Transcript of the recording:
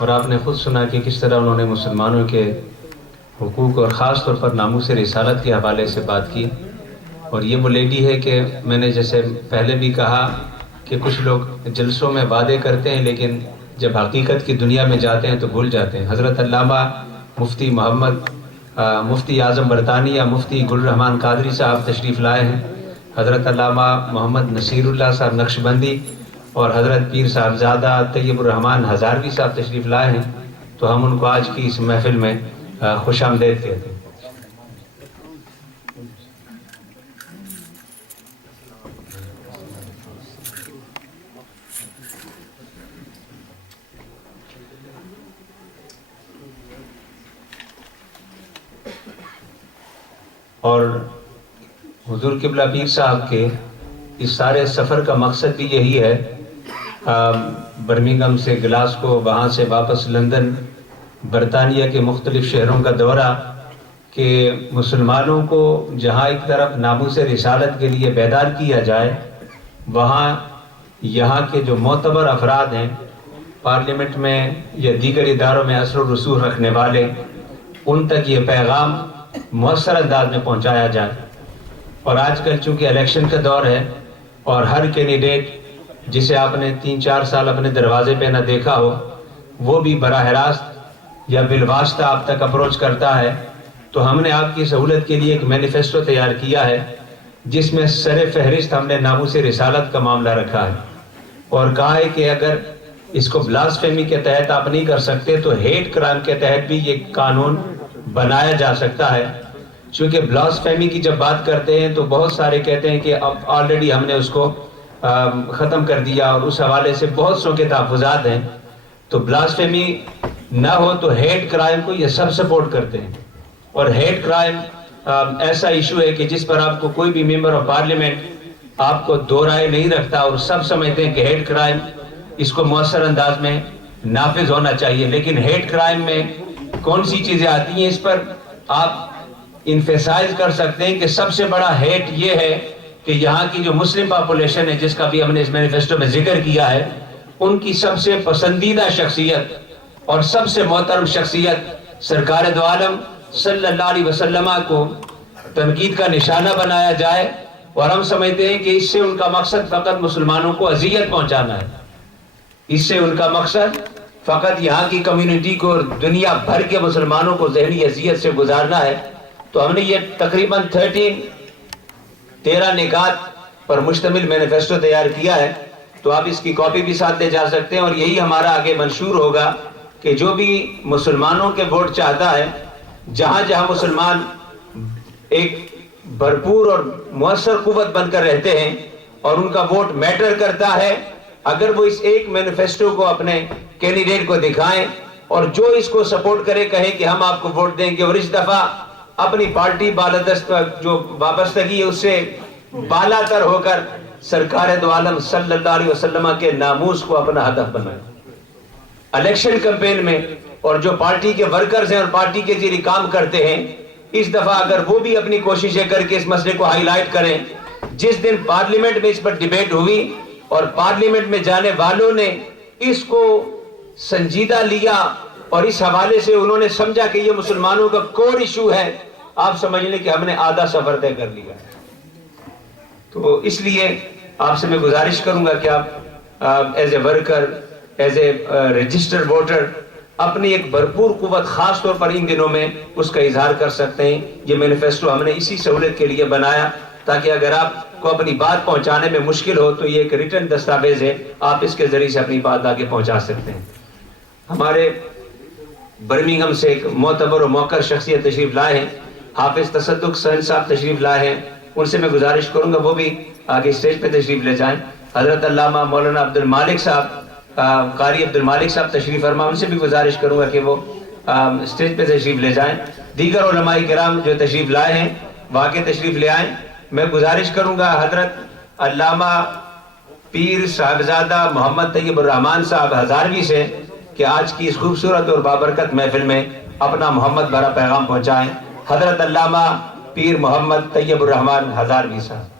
اور آپ نے خود سنا کہ کس طرح انہوں نے مسلمانوں کے حقوق اور خاص طور پر ناموس رسالت کے حوالے سے بات کی. اور یہ وہ لیڈی ہے کہ میں نے جیسے پہلے بھی کہا کہ کچھ لوگ جلسوں میں وعدے کرتے ہیں لیکن جب حقیقت کی دنیا میں جاتے ہیں تو بھول جاتے ہیں. حضرت علامہ مفتی مفتی اعظم برطانیہ مفتی گل رحمان قادری صاحب تشریف لائے ہیں. حضرت علامہ محمد نصیر اللہ صاحب نقشبندی اور حضرت پیر صاحبزادہ طیب الرحمان ہزاروی صاحب تشریف لائے ہیں. تو ہم ان کو آج کی اس محفل میں خوش آمدید کہتے ہیں. اور حضور قبلہ پیر صاحب کے اس سارے سفر کا مقصد بھی یہی ہے، برمنگھم سے گلاسکو، وہاں سے واپس لندن، برطانیہ کے مختلف شہروں کا دورہ، کہ مسلمانوں کو جہاں ایک طرف ناموس رسالت کے لیے بیدار کیا جائے، وہاں یہاں کے جو معتبر افراد ہیں پارلیمنٹ میں یا دیگر اداروں میں اثر و رسوخ رکھنے والے، ان تک یہ پیغام مؤثر انداز میں پہنچایا جائے. اور آج کل چونکہ الیکشن کا دور ہے اور ہر کینڈیڈیٹ جسے آپ نے 3-4 سال اپنے دروازے پہ نہ دیکھا ہو وہ بھی براہ راست یا بالواسطہ آپ تک اپروچ کرتا ہے، تو ہم نے آپ کی سہولت کے لیے ایک مینیفیسٹو تیار کیا ہے جس میں سر فہرست ہم نے ناموس رسالت کا معاملہ رکھا ہے اور کہا ہے کہ اگر اس کو بلاسفیمی کے تحت آپ نہیں کر سکتے تو ہیٹ کرائم کے تحت بھی یہ قانون بنایا جا سکتا ہے. چونکہ بلاسفیمی کی جب بات کرتے ہیں تو بہت سارے کہتے ہیں کہ اب آلریڈی ہم نے اس کو ختم کر دیا اور اس حوالے سے بہت سو کے تحفظات ہیں. تو بلاسفیمی نہ ہو تو ہیٹ کرائم کو یہ سب سپورٹ کرتے ہیں. اور ہیٹ کرائم ایسا ایشو ہے کہ جس پر آپ کو کوئی بھی ممبر آف پارلیمنٹ آپ کو دو رائے نہیں رکھتا اور سب سمجھتے ہیں کہ ہیٹ کرائم اس کو مؤثر انداز میں نافذ ہونا چاہیے. لیکن ہیٹ کرائم میں کون سی چیزیں آتی ہیں اس پر آپ انفیسائز کر سکتے ہیں کہ سب سے بڑا ہیٹ یہ ہے کہ یہاں کی جو مسلم پاپولیشن ہے جس کا بھی ہم نے اس مینیفیسٹو میں ذکر کیا ہے، ان کی سب سے پسندیدہ شخصیت اور سب سے محترم شخصیت سرکار دو عالم صلی اللہ علیہ وسلم کو تنقید کا نشانہ بنایا جائے. اور ہم سمجھتے ہیں کہ اس سے ان کا مقصد فقط مسلمانوں کو اذیت پہنچانا ہے. اس سے ان کا مقصد فقط یہاں کی کمیونٹی کو اور دنیا بھر کے مسلمانوں کو ذہنی اذیت سے گزارنا ہے. تو ہم نے یہ تقریباً 13 نکات پر مشتمل مینیفیسٹو تیار کیا ہے. تو آپ اس کی کاپی بھی ساتھ لے جا سکتے ہیں اور یہی ہمارا آگے منشور ہوگا کہ جو بھی مسلمانوں کے ووٹ چاہتا ہے، جہاں جہاں مسلمان ایک بھرپور اور مؤثر قوت بن کر رہتے ہیں اور ان کا ووٹ میٹر کرتا ہے، اگر وہ اس ایک مینیفیسٹو کو اپنے کینڈیڈیٹ کو دکھائیں اور جو اس کو سپورٹ کرے کہیں کہ ہم آپ کو ووٹ دیں گے اور اس دفعہ اپنی پارٹی بالادست جو وابستگی ہے اس سے بالا تر ہو کر سرکار دو عالم صلی اللہ علیہ وسلم کے ناموس کو اپنا ہدف بنائیں. الیکشن کمپین میں اور جو پارٹی کے ورکرز ہیں اور پارٹی کے ذریعے کام کرتے ہیں، اس دفعہ اگر وہ بھی اپنی کوششیں کر کے اس مسئلے کو ہائی لائٹ کریں. جس دن پارلیمنٹ میں اس پر ڈیبیٹ ہوئی اور پارلیمنٹ میں جانے والوں نے اس کو سنجیدہ لیا اور اس حوالے سے انہوں نے سمجھا کہ یہ مسلمانوں کا کور ایشو ہے، آپ سمجھ لیں کہ ہم نے آدھا سفر طے کر لیا. تو اس لیے آپ سے میں گزارش کروں گا کہ آپ as a worker, as a registered voter اپنی ایک بھرپور قوت خاص طور پر ان دنوں میں اس کا اظہار کر سکتے ہیں. یہ مینیفیسٹو ہم نے اسی سہولت کے لیے بنایا تاکہ اگر آپ کو اپنی بات پہنچانے میں مشکل ہو تو یہ ایک ریٹن دستاویز ہے، آپ اس کے ذریعے سے اپنی بات آگے پہنچا سکتے ہیں. ہمارے برمنگھم سے ایک معتبر و موقر شخصیت تشریف لائے ہیں، حافظ تصدق سہن صاحب تشریف لائے ہیں. ان سے میں گزارش کروں گا وہ بھی آگے اسٹیج پہ تشریف لے جائیں. حضرت علامہ مولانا عبد المالک صاحب، قاری عبد المالک صاحب تشریف فرما، ان سے بھی گزارش کروں گا کہ وہ اسٹیج پہ تشریف لے جائیں. دیگر علماء کرام جو تشریف لائے ہیں وہ آگے تشریف لے آئیں. میں گزارش کروں گا حضرت علامہ پیر صاحبزادہ محمد طیب الرحمان صاحب ہزاروی سے کہ آج کی اس خوبصورت اور بابرکت محفل میں اپنا محمد بھرا پیغام پہنچائیں. حضرت علامہ پیر محمد طیب الرحمان ہزاروی صاحب.